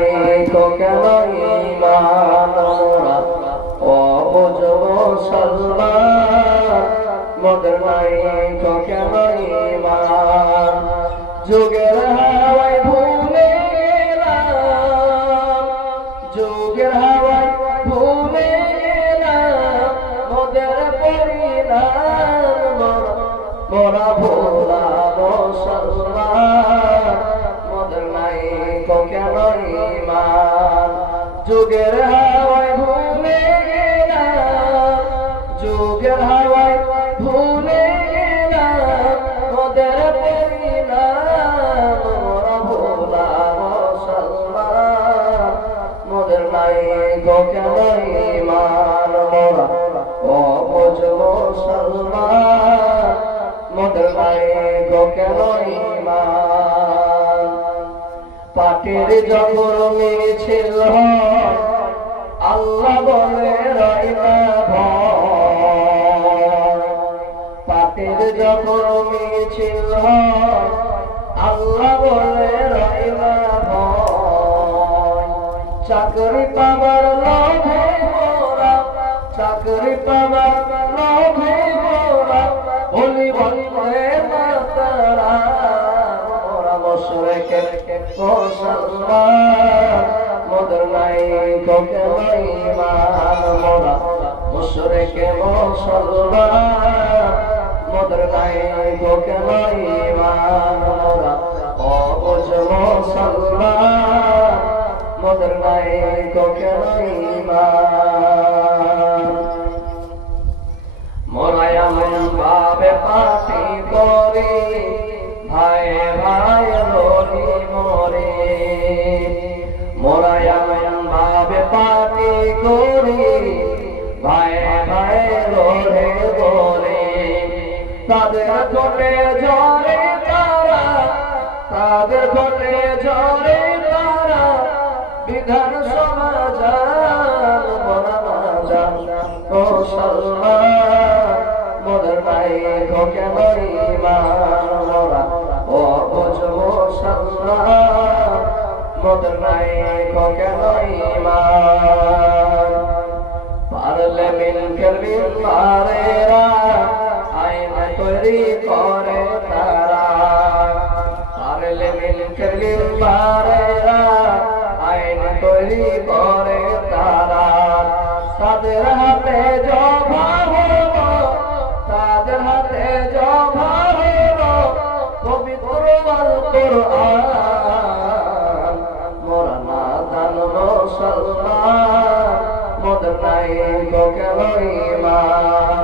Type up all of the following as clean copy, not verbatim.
নাই তো কেন ঈমান মোরা অবুঝ মুসলমান মোদের নাই তো কেন ঈমান যুগের হাওয়ায় ভুলে গেলাম যুগের হাওয়ায় ভুলে গেলাম মোদের পরিণাম মোরা ভোলা মুসলমান মোদের নাই তো কেন ঈমান যুগের হাওয়ায় ভুলে গেলাম যুগের হাওয়ায় ভুলে গেলাম মোদের পরিণাম মোরা ভোলা মুসলমান মোদের নাই তো কেন ঈমান মোরা অবুঝ মুসলমান মোদের নাই তো কেন ঈমান পাটের যখন মিছিল হয় আল্লাহ বলে রাইনা ভয় পাটের যখন মিছিল হয় আল্লাহ বলে রাইনা ভয় চাকরি পাবার লোভে মোরা চাকরি পাবার লোভে মোরা বলি বলে মাতারা মোরা মুশরিকের মুসলমান মোদের নাই তো কেন ঈমান মোরা মুশরিকের মুসলমান মোদের নাই তো কেন ঈমান মোরা অবুঝ মুসলমান মোদের নাই তো কেন ঈমান মোরা এমন ভাবে পাপী করি ভাই ভাই রলি মরে মোরা এমন ভাবে পাপী করি ভাই ভাই রলে বলে তাদের ঠোঁটে ঝরে তারা তাদের ঠোঁটে ঝরে তারা বিধান সমাজান মোরা মাজান মুসলমান মোদের নাই তো কেন ঈমান মোরা অবুঝ মুসলমান মোদের নাই তো কেন ঈমান পার্লামেন্টের মেম্বারেরা আইন তৈরি করে তারা পার্লামেন্টের মেম্বারেরা আইন তৈরি করে তারা তাদের হাতে জমা হলো তাদের হাতে জমা হলো পবিত্র আল কোরআন মোরা নাদান মুসলমান মোদের নাই তো কেন ঈমান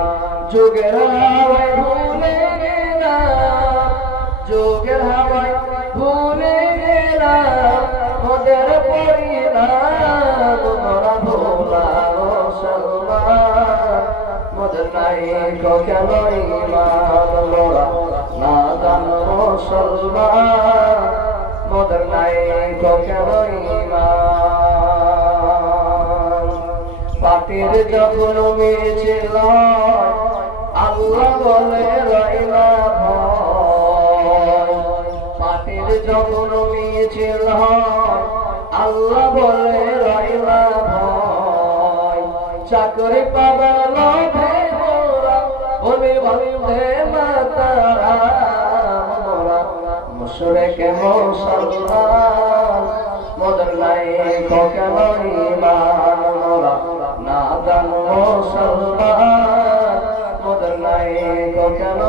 যুগের হাওয়ায় ভুলে গেলাম যুগের হাওয়ায় ভুলে গেলাম মোদের পরিণাম মোরা ভোলা মুসলমান মোদের নাই তো কেন ঈমান মোরা নাদান মুসলমান মোদের নাই তো কেন ঈমান পাটের যখন মিছিল আল্লাহ বলে রাইনা ভয় পাটের যখন মিছিল আল্লাহ বলে রাইনা ভয় চাকরি পাবার লোভে মোরা বলি বন্ধে মাতারা মোরা মুশরিকে মুসলমান মোদের নাই তো কেন ঈমান মোরা নাদান মুসলমান মোদের নাই তো কেন